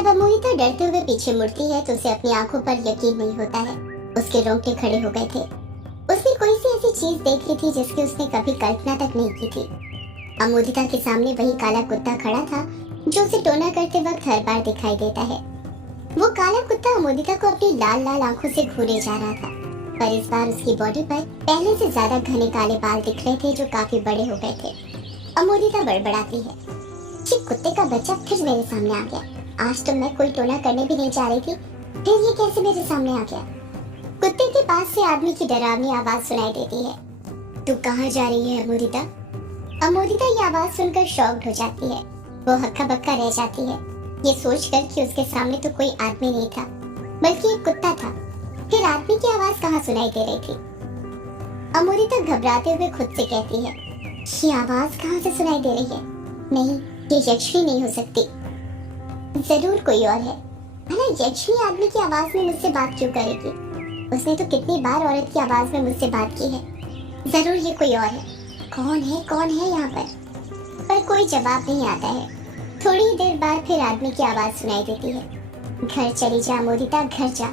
जब अमोहिता डरते हुए पीछे मुड़ती है तो उसे अपनी आंखों पर यकीन नहीं होता है। उसके रोंगटे खड़े हो गए थे। उसने कोई सी ऐसी चीज देखी थी जिसकी उसने कभी कल्पना तक नहीं की थी। अमोदिता के सामने वही काला कुत्ता खड़ा था जो उसे टोना करते वक्त हर बार दिखाई देता है। वो काला कुत्ता अमोदिता को अपनी लाल लाल आंखों से घूरे जा रहा था, पर इस बार उसकी बॉडी पर पहले से ज्यादा घने काले बाल दिख रहे थे जो काफी बड़े हो गए थे। अमोदिता बड़बड़ाती है, ये कुत्ते का बच्चा फिर मेरे सामने आ गया। आज तो मैं कोई टोना करने भी नहीं जा रही थी, फिर ये कैसे मेरे सामने आ गया। कुत्ते के पास से आदमी की डरावनी आवाज सुनाई देती है। तू कहाँ जा रही है अमोदिता? अमोदिता ये आवाज सुनकर शॉक्ड हो जाती है। वो हक्का बक्का रह जाती है, ये सोचकर कि उसके सामने तो कोई आदमी नहीं था बल्कि एक कुत्ता था। फिर आदमी की आवाज कहाँ सुनाई दे रही थी? अमोदिता घबराते हुए खुद से कहती है, ये आवाज कहाँ से सुनाई दे रही है? नहीं, ये यक्षिणी नहीं हो सकती, जरूर कोई और है। भला यक्षिणी आदमी की आवाज में मुझसे बात क्यों करेगी? उसने तो कितनी बार औरत की आवाज में मुझसे बात की है। जरूर ये कोई और है। कौन है यहाँ पर कोई जवाब नहीं आता है। थोड़ी देर बाद फिर आदमी की आवाज सुनाई देती है, घर चली जा अमोदिता, घर जा।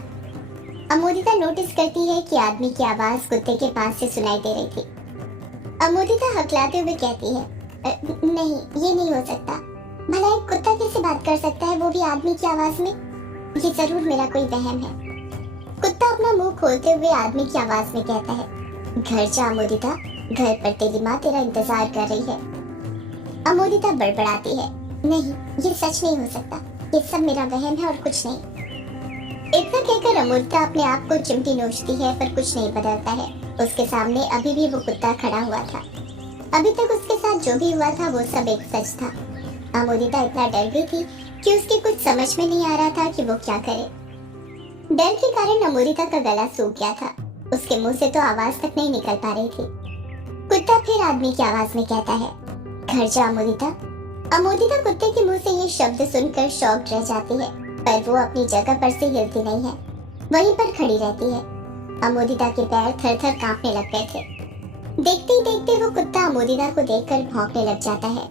अमोदिता नोटिस करती है कि आदमी की आवाज कुत्ते के पास से सुनाई दे रही थी। अमोदिता हकलाते हुए कहती है, नहीं, ये नहीं हो सकता। भला एक कुत्ता कैसे बात कर सकता है, वो भी आदमी की आवाज में? ये जरूर मेरा कोई वहम है। कुत्ता अपना मुंह खोलते हुए आदमी की आवाज में कहता है, घर जा अमोदिता, घर पर तेरी माँ तेरा इंतजार कर रही है। अमोदिता बड़बड़ाती है, नहीं, ये सच नहीं हो सकता, ये सब मेरा वहम है और कुछ नहीं। इतना कहकर अमोदिता अपने आप को चिमटी नोचती है, पर कुछ नहीं बदलता है। उसके सामने अभी भी वो कुत्ता खड़ा हुआ था। अभी तक उसके साथ जो भी हुआ था वो सब एक सच था। अमोदिता इतना डर गई थी कि उसके कुछ समझ में नहीं आ रहा था कि वो क्या करे। डर के कारण अमोदिता का गला सूख गया था। उसके मुंह से तो आवाज तक नहीं निकल पा रही थी। कुत्ता फिर आदमी की आवाज में कहता है, घर जा अमोदिता। अमोदिता कुत्ते के मुंह से ये शब्द सुनकर शॉक्ड रह जाती है, पर वो अपनी जगह पर से हिलती नहीं है, वहीं पर खड़ी रहती है। अमोदिता के पैर थर थर कांपने लग गए थे। देखते ही देखते वो कुत्ता अमोदिता को देखकर भौंकने लग जाता है।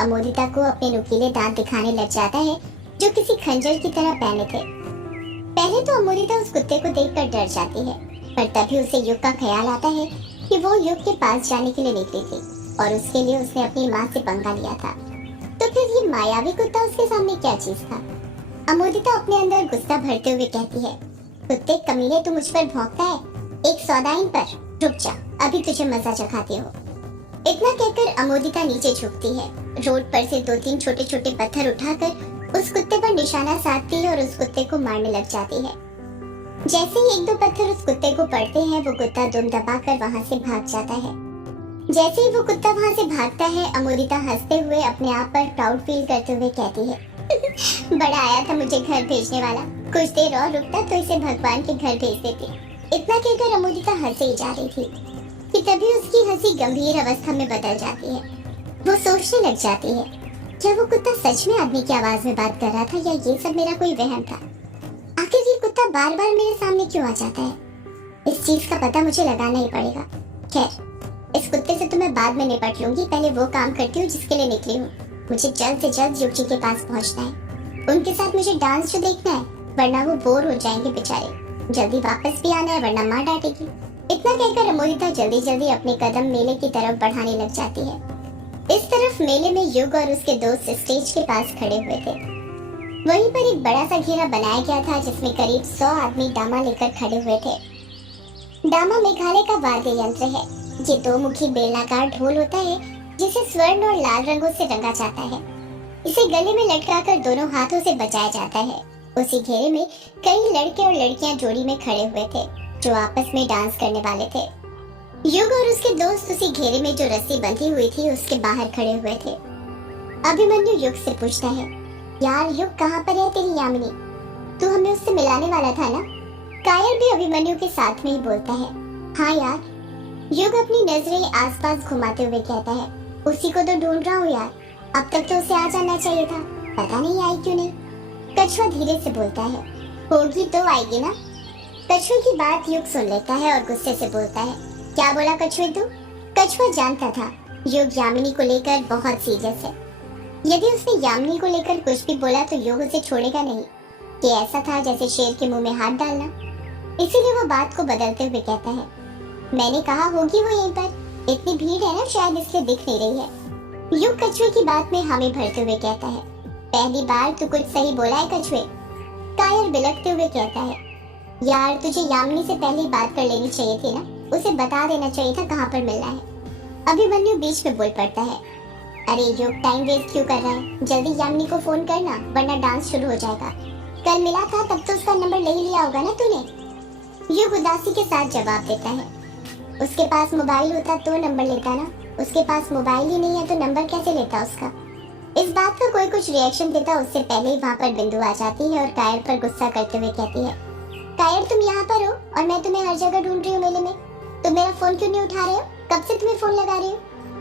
अमोदिता को अपने नुकीले दांत दिखाने लग जाता है जो किसी खंजर की तरह पहने थे। पहले तो अमोदिता उस कुत्ते को देखकर डर जाती है, पर तभी उसे युग का ख्याल आता है कि वो युग के पास जाने के लिए निकली थी और उसके लिए उसने अपनी माँ से पंगा लिया था। तो फिर ये मायावी कुत्ता उसके सामने क्या चीज था? अमोदिता अपने अंदर गुस्सा भरते हुए कहती है, कुत्ते कमीने, तू मुझ पर भौंकता है, एक सौदाइन पर, रुक जा, अभी तुझे मजा चखाती हो। इतना कहकर अमोदिता नीचे झुकती है। रोड पर से 2-3 छोटे छोटे पत्थर उठाकर उस कुत्ते पर निशाना साधती है और उस कुत्ते को मारने लग जाती है। जैसे ही 1-2 पत्थर उस कुत्ते को पड़ते हैं, वो कुत्ता दुम दबाकर वहां से भाग जाता है। जैसे ही वो कुत्ता वहां से भागता है, अमोदिता हंसते हुए अपने आप पर प्राउड फील करते हुए कहती है, बड़ा आया था मुझे घर भेजने वाला, कुछ देर और रुकता तो इसे भगवान के घर भेज देती। इतना कहकर अमोदिता हंसे ही जा रही थी कि तभी उसकी हंसी गंभीर अवस्था में बदल जाती है। वो सोचने लग जाती है, क्या वो कुत्ता सच में आदमी की आवाज में बात कर रहा था या ये सब मेरा कोई वहम था? आखिर ये कुत्ता बार बार मेरे सामने क्यों आ जाता है? इस चीज का पता मुझे लगाना ही पड़ेगा। खैर, इस कुत्ते से तो मैं बाद में निपट लूंगी, पहले वो काम करती हूँ जिसके लिए निकली हूँ। मुझे जल्द से जल्द युग जी के पास पहुँचना है। उनके साथ मुझे डांस जो देखना है, वरना वो बोर हो जाएंगे बेचारे। जल्दी वापस भी आना है वरना माँ डांटेगी। इतना कहकर अमोदिता जल्दी जल्दी अपने कदम मेले की तरफ बढ़ाने लग जाती है। इस तरफ मेले में युग और उसके दोस्त स्टेज के पास खड़े हुए थे। वहीं पर एक बड़ा सा घेरा बनाया गया था जिसमें करीब 100 आदमी डामा लेकर खड़े हुए थे। डामा मेघालय का वाद्य यंत्र है। ये 2 मुखी बेलनाकार ढोल होता है जिसे स्वर्ण और लाल रंगों से रंगा जाता है। इसे गले में लटकाकर दोनों हाथों से बजाया जाता है। उसी घेरे में कई लड़के और लड़कियां जोड़ी में खड़े हुए थे जो आपस में डांस करने वाले थे। युग और उसके दोस्त उसी घेरे में जो रस्सी बंधी हुई थी उसके बाहर खड़े हुए थे। अभिमन्यु युग से पूछता है, यार युग कहाँ पर है तेरी यामिनी? तू हमें उससे मिलाने वाला था ना? कायर भी अभिमन्यु के साथ में ही बोलता है, हाँ यार। युग अपनी नजरें आसपास घुमाते हुए कहता है, उसी को तो ढूंढ रहा हूँ यार, अब तक तो उसे आ जाना चाहिए था, पता नहीं आई क्यों नहीं। कछुआ धीरे से बोलता है, होगी तो आएगी ना। कछुए की बात युग सुन लेता है और गुस्से से बोलता है, क्या बोला कछुए तू? कछुआ जानता था युग यामिनी को लेकर बहुत सीरियस है। यदि उसने यामिनी को लेकर कुछ भी बोला तो युग उसे छोड़ेगा नहीं। ये ऐसा था जैसे शेर के मुंह में हाथ डालना। इसीलिए वो बात को बदलते हुए कहता है, मैंने कहा होगी वो यहीं पर, इतनी भीड़ है ना शायद इसलिए दिख नहीं रही है। युग कछुए की बात में हामी भरते हुए कहता है, पहली बार तू कुछ सही बोला है कछुए। कायर बिलखते हुए कहता है, यार तुझे यामिनी से पहले ही बात कर लेनी चाहिए थी ना, उसे बता देना चाहिए था कहाँ पर मिलना है। अभिमन्यु बीच में बोल पड़ता है, अरे युग टाइम वेस्ट क्यों कर रहा है, जल्दी यामिनी को फोन करना वरना डांस शुरू हो जाएगा। कल मिला था तब तो उसका नंबर ले ही लिया होगा ना तूने। युग उदासी के साथ जवाब देता है, उसके पास मोबाइल होता तो नंबर लेता ना, उसके पास मोबाइल ही नहीं है तो नंबर कैसे लेता उसका। इस बात का कोई कुछ रिएक्शन देता उससे पहले ही वहाँ पर बिंदु आ जाती है और कायर पर गुस्सा करते हुए कहती है, कायर तुम यहाँ पर हो और मैं तुम्हें हर जगह ढूंढ रही हूँ मेले में, तुम मेरा फोन क्यों नहीं उठा रहे हो, कब से तुम्हें फोन लगा रही हो।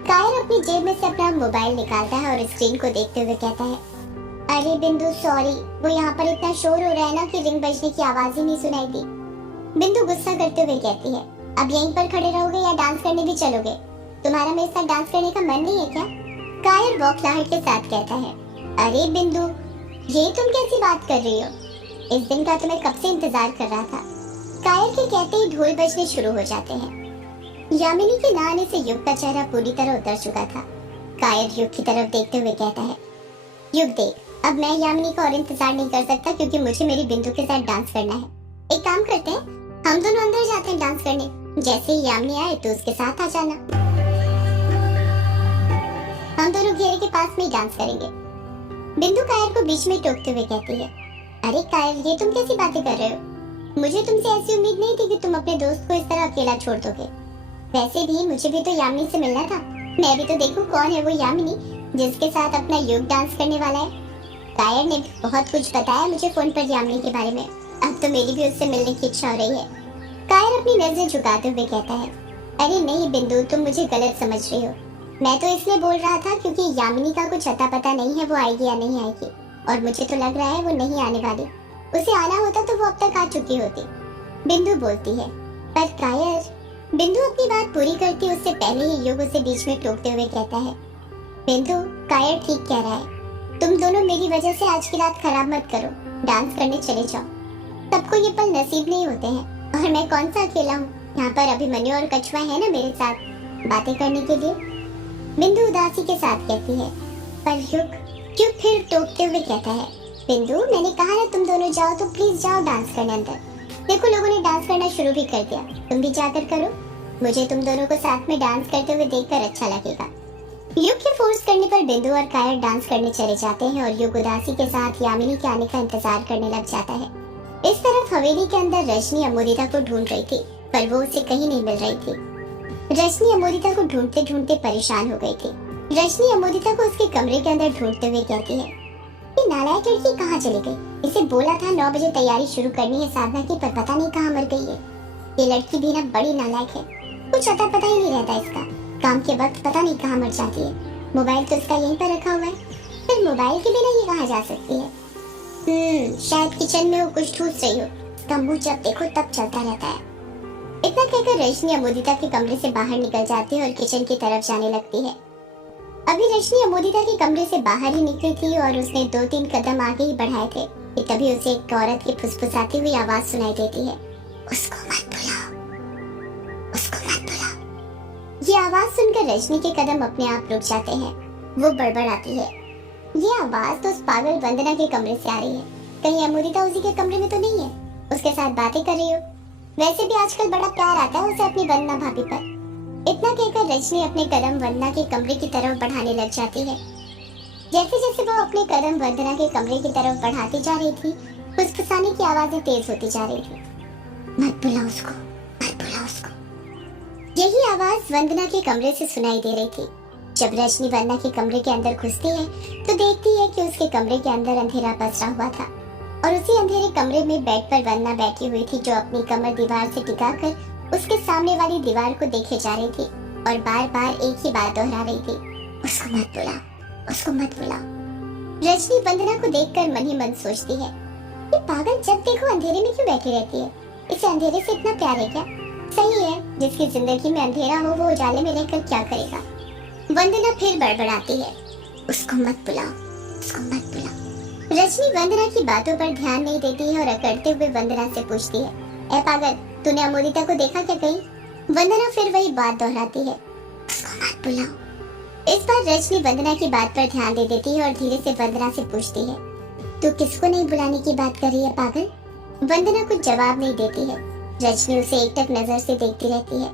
कायर अपनी जेब में से अपना मोबाइल निकालता है और स्क्रीन को देखते हुए कहता है, अरे बिंदु सॉरी, वो यहाँ पर इतना शोर हो रहा है ना कि रिंग बजने की आवाज ही नहीं सुनाई दी। बिंदु गुस्सा करते हुए कहती है, अब यहीं पर खड़े रहोगे या डांस करने भी चलोगे, तुम्हारा मेरे साथ डांस करने का मन नहीं है क्या। कायर बौखलाहट के साथ कहता है, अरे बिंदु ये तुम कैसी बात कर रही हो, इस दिन का तो मैं कब से इंतजार कर रहा था। कायर के कहते ही ढोल बजने शुरू हो जाते हैं। यामिनी के ना आने से युग का चेहरा पूरी तरह उतर चुका था। कायर युग की तरफ देखते हुए कहता है, युग देख, अब मैं यामिनी का और इंतजार नहीं कर सकता क्योंकि मुझे मेरी बिंदु के साथ डांस करना है। एक काम करते हैं, हम दोनों अंदर जाते हैं डांस करने, जैसे ही यामिनी आए तो उसके साथ आ जाना, हम दोनों घेरे के पास में ही डांस करेंगे। बिंदु कायर को बीच में टोकते हुए कहती है, अरे कायर ये तुम कैसी बातें कर रहे हो, मुझे तुमसे ऐसी उम्मीद नहीं थी कि तुम अपने दोस्त को इस तरह अकेला छोड़ दोगे। वैसे भी मुझे भी तो यामिनी से मिलना था, मैं भी तो देखूं कौन है वो यामिनी जिसके साथ अपना युग डांस करने वाला है। कायर ने बहुत कुछ बताया मुझे फोन पर यामिनी के बारे में, अब तो मेरी भी उससे मिलने की इच्छा हो रही है। कायर अपनी नजरें झुकाते हुए कहता है, अरे नहीं बिंदु तुम मुझे गलत समझ रही हो, मैं तो इसलिए बोल रहा था क्योंकि यामिनी का कुछ अता पता नहीं है वो आएगी या नहीं आएगी, और मुझे तो लग रहा है वो नहीं आने वाली, उसे आना होता तो वो अब तक आ चुकी होती। बिंदु बोलती है, पर कायर। बिंदु अपनी बात पूरी करती उससे पहले ही युग उसे बीच में टोकते हुए कहता है, बिंदु कायर ठीक कह रहा है, तुम दोनों मेरी वजह से आज की रात खराब मत करो, डांस करने चले जाओ, सबको ये पल नसीब नहीं होते हैं और मैं कौन सा अकेला हूँ, यहाँ पर अभिमन्यु और कछुआ है ना मेरे साथ बातें करने के लिए। बिंदु उदासी के साथ कहती है, पर युग फिर टोकते हुए कहता है, बिंदु मैंने कहा ना तुम दोनों जाओ तो प्लीज जाओ डांस करने अंदर, देखो लोगों ने डांस करना शुरू भी कर दिया, तुम भी जाकर करो, मुझे तुम दोनों को साथ में डांस करते हुए देखकर अच्छा लगेगा। युग के फोर्स करने पर बिंदु और कायर डांस करने चले जाते हैं और युग उदासी के साथ यामिनी के आने का इंतजार करने लग जाता है। इस तरफ हवेली के अंदर रजनी अमोदिता को ढूंढ रही थी पर वो उसे कहीं नहीं मिल रही थी। रजनी अमोदिता को ढूंढते ढूंढते परेशान हो गई थी। रजनी अमोदिता को उसके कमरे के अंदर ढूंढते हुए कहती है, ये नालायक लड़की कहाँ चली गई, इसे बोला था 9 बजे तैयारी शुरू करनी है साधना की, पर पता नहीं कहाँ मर गई है। ये लड़की भी ना बड़ी नालायक है, कुछ अता पता ही नहीं रहता इसका, काम के वक्त पता नहीं कहाँ मर जाती है। मोबाइल तो इसका यहीं पर रखा हुआ है, फिर मोबाइल के बिना ये कहाँ जा सकती है। शायद किचन में वो कुछ ठूस रही हो, इसका मुंह जब देखो तब चलता रहता है। इतना कहकर रजनी अमोदिता के कमरे से बाहर निकल जाती है और किचन की तरफ जाने लगती है। अभी रजनी अमोदिता के कमरे से बाहर ही निकली थी और उसने 2-3 कदम आगे ही बढ़ाए थे कि तभी उसे एक औरत की फुसफुसाती हुई आवाज सुनाई देती है, उसको मत बुलाओ, उसको मत बुलाओ। ये आवाज सुनकर रजनी के कदम अपने आप रुक जाते हैं। वो बड़बड़ाती है, ये आवाज तो उस पागल वंदना के कमरे से आ रही है, कहीं अमोदिता उसी के कमरे में तो नहीं है, उसके साथ बातें कर रही हो। वैसे भी आजकल बड़ा प्यार आता है उसे अपनी वंदना भाभी पर। इतना कहकर रजनी अपने कदम वंदना के कमरे की तरफ बढ़ाने लग जाती है। जैसे जैसे वो अपने कदम वंदना के कमरे की तरफ बढ़ाती जा रही थी, फुसफुसाने की आवाजें तेज होती जा रही थी, मत बुलाओ उसको, मत बुलाओ उसको। यही आवाज वंदना के कमरे से सुनाई दे रही थी। जब रजनी वंदना के कमरे के अंदर घुसती है तो देखती है कि उसके कमरे के अंदर अंधेरा पसरा हुआ था और उसी अंधेरे कमरे में बेड पर वंदना बैठी हुई थी, जो अपनी कमर दीवार से टिकाकर उसके सामने वाली दीवार को देखे जा रही थी और बार बार एक ही बात दोहरा रही थी, उसको मत बुलाओ, उसको मत बुलाओ। रजनी वंदना को देखकर मन ही मन सोचती है, ये पागल जब देखो अंधेरे में क्यों बैठी रहती है, इसे अंधेरे से इतना प्यार है क्या। सही है, जिसकी जिंदगी में अंधेरा हो वो उजाले में रहकर क्या करेगा। वंदना फिर बड़बड़ाती है, उसको मत बुलाओ, उसको मत बुलाओ। रजनी वंदना की बातों पर ध्यान नहीं देती है और अकड़ते हुए वंदना से पूछती है, ए पागल, तूने अमोदिता को देखा क्या कहीं? वंदना फिर वही बात दोहराती है, उसको मत बुलाओ। इस बार रजनी वंदना की बात पर ध्यान दे देती है और धीरे से वंदना से पूछती है, तू किसको नहीं बुलाने की बात कर रही है पागल? वंदना कुछ जवाब नहीं देती है। रजनी उसे एकटक नजर से देखती रहती है।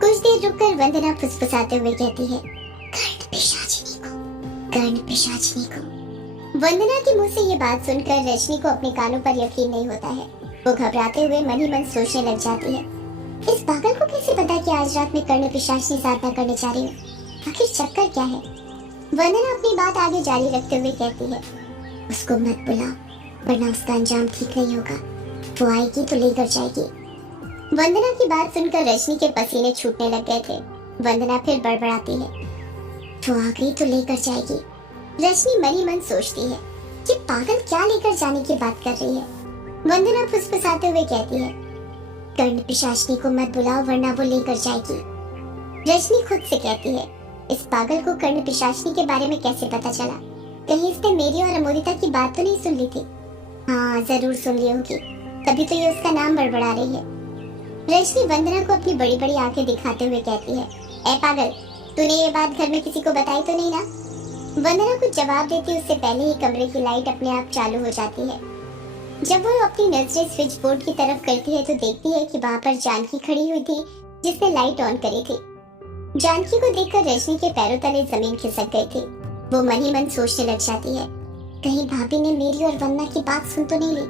कुछ देर रुककर वंदना फुसफुसाते हुए कहती है, कर्ण पिशाचिनी को, कर्ण पिशाचिनी को। वंदना के मुंह से ये बात सुनकर रजनी को अपने कानों पर यकीन नहीं होता है। वो घबराते हुए मन ही मन सोचने लग जाती है, इस पागल को कैसे पता कि आज रात में कर्ण पिशाचिनी साधना करने जा रही हूँ? आखिर चक्कर क्या है? वंदना अपनी बात आगे जारी रखते हुए कहती है, उसको मत बुलाओ, वरना उसका अंजाम ठीक नहीं होगा। वो आएगी तो लेकर जाएगी। वंदना की बात सुनकर रजनी के पसीने छूटने लग गए थे। वंदना फिर बड़बड़ाती है, वो आ गई तो लेकर जाएगी। रजनी मन ही मन सोचती है, ये पागल क्या लेकर जाने की बात कर रही है। वंदना फुसफुसाते हुए कहती है, कर्ण पिशाचिनी को मत बुलाओ वरना वो लेकर जाएगी। रजनी खुद से कहती है, इस पागल को कर्ण पिशाचिनी के बारे में कैसे पता चला? कहीं इसने मेरी और अमोदिता की बात तो नहीं सुन ली थी? हाँ, जरूर सुन ली होगी, तभी तो ये उसका नाम बड़बड़ा रही है। रजनी वंदना को अपनी बड़ी बड़ी आंखें दिखाते हुए कहती है, ए पागल, तूने ये बात घर में किसी को बताई तो नहीं ना? वंदना कुछ जवाब देती उससे पहले ही कमरे की लाइट अपने आप चालू हो जाती है। जब वो अपनी नजरें स्विच बोर्ड की तरफ करती है तो देखती है कि वहाँ पर जानकी खड़ी हुई थी जिसने लाइट ऑन करी थी। जानकी को देखकर रजनी के पैरों तले जमीन खिसक गई थी। वो मन ही मन सोचने लग जाती है, कहीं भाभी ने मेरी और वंदना की बात सुन तो नहीं ली?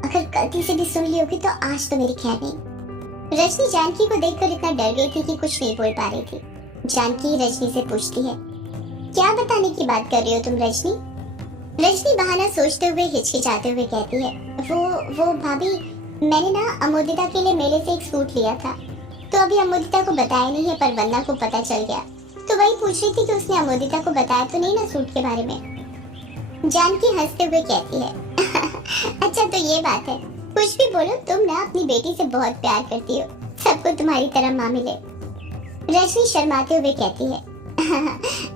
अगर गलती से भी सुन ली होगी तो आज तो मेरी खैर नहीं। रजनी जानकी को देखकर इतना डर गई थी कि कुछ नहीं बोल पा रही थी। जानकी रजनी से पूछती है, क्या बताने की बात कर रही हो तुम रजनी? रजनी बहाना सोचते हुए हिचकिचाते हुए कहती है, वो भाभी, मैंने ना अमोदिता के लिए मेले से एक सूट लिया था, तो अभी अमोदिता को बताया नहीं है पर वंदना को पता चल गया, तो वही पूछ रही थी कि उसने अमोदिता को बताया तो नहीं ना सूट के बारे में। जानकी हंसते हुए कहती है, अच्छा तो ये बात है, कुछ भी बोलो, तुम ना अपनी बेटी से बहुत प्यार करती हो, सबको तुम्हारी तरह माँ मिले। रजनी शर्माते हुए कहती है,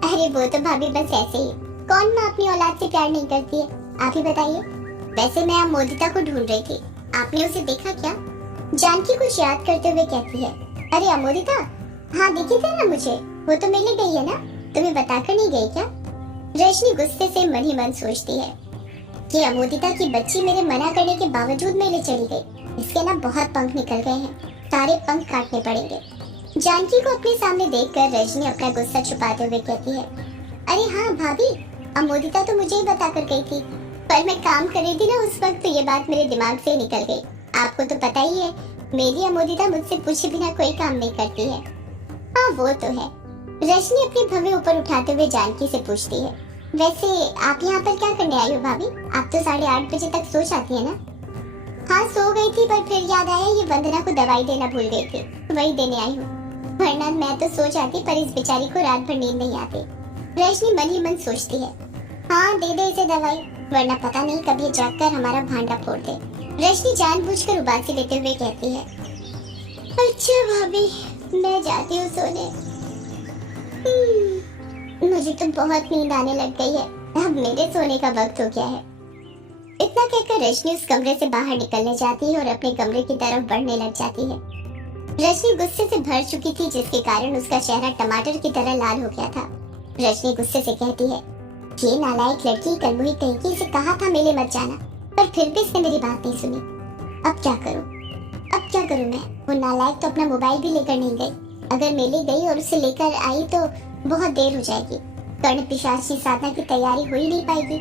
अरे वो तो भाभी बस ऐसे ही, कौन माँ अपनी औलाद से प्यार नहीं करती है, आप ही बताइए। वैसे मैं अमोदिता को ढूंढ रही थी, आपने उसे देखा क्या? जानकी कुछ याद करते हुए कहती है, अरे अमोदिता, हाँ दिखी थी ना मुझे, वो तो मेले गई है ना, तुम्हें बताकर नहीं गई क्या? रजनी गुस्से से मन ही मन सोचती है कि अमोदिता की बच्ची मेरे मना करने के बावजूद मेले चली गई, इसके ना बहुत पंख निकल गए हैं, सारे पंख काटने पड़ेंगे। जानकी को अपने सामने देखकर रजनी अपना गुस्सा छुपाते हुए कहती है, अरे हाँ भाभी, अमोदिता तो मुझे ही बताकर गई थी, पर मैं काम कर रही थी ना उस वक्त, तो ये बात मेरे दिमाग से निकल गई। आपको तो पता ही है, मेरी अमोदिता मुझसे पूछे बिना कोई काम नहीं करती है। हाँ वो तो है। रजनी अपनी भवें ऊपर उठाते हुए जानकी से पूछती है, वैसे आप यहाँ पर क्या करने आई हो भाभी? आप तो 8:30 बजे तक सो जाती है ना? हाँ सो गई थी, पर फिर याद आया ये वंदना को दवाई देना भूल गई थी, वही देने आई हूँ, वरना मैं तो सो जाती, पर इस बेचारी को रात भर नींद नहीं आती। रजनी मन ही मन सोचती है, हाँ दे दे इसे दवाई, वरना पता नहीं कभी जागकर हमारा भांडा फोड़ दे। रजनी जानबूझकर उबासी लेते हुए कहती है, अच्छा भाभी, मैं जाती हूँ सोने, मुझे तो बहुत नींद आने लग गई है, अब मेरे सोने का वक्त हो गया है। इतना कहकर रजनी उस कमरे से बाहर निकलने जाती है और अपने कमरे की तरफ बढ़ने लग जाती है। रजनी गुस्से से भर चुकी थी, जिसके कारण उसका चेहरा टमाटर की तरह लाल हो गया था। रजनी गुस्से से कहती है, ये नालायक लड़की कलमुही कहीं की, इसे कहा था मेले मत जाना, पर फिर भी इसने मेरी बात नहीं सुनी। अब क्या करूं? अब क्या करूं मैं? वो नालायक तो अपना मोबाइल भी लेकर नहीं गई, अगर मेले गई और उसे लेकर आई तो बहुत देर हो जाएगी, कर्ण पिशाचिनी साधना की तैयारी हो ही नहीं पाएगी,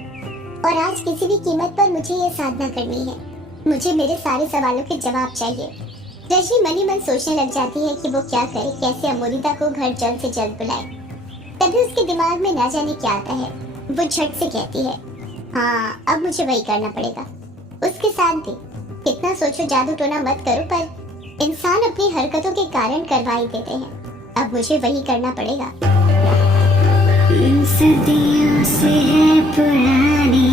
और आज किसी भी कीमत पर मुझे ये साधना करनी है, मुझे मेरे सारे सवालों के जवाब चाहिए। रजनी मन ही मन सोचने लग जाती है कि वो क्या करे, कैसे अमोदिता को घर जल्द से जल्द बुलाए। तभी उसके दिमाग में ना जाने क्या आता है, वो झट से कहती है, हाँ अब मुझे वही करना पड़ेगा। उसके साथ भी कितना सोचो जादू टोना मत करो, पर इंसान अपनी हरकतों के कारण करवा ही देते हैं, अब मुझे वही करना पड़ेगा। सदियों से है पुरानी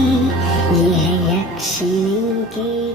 ये है यक्षिणी की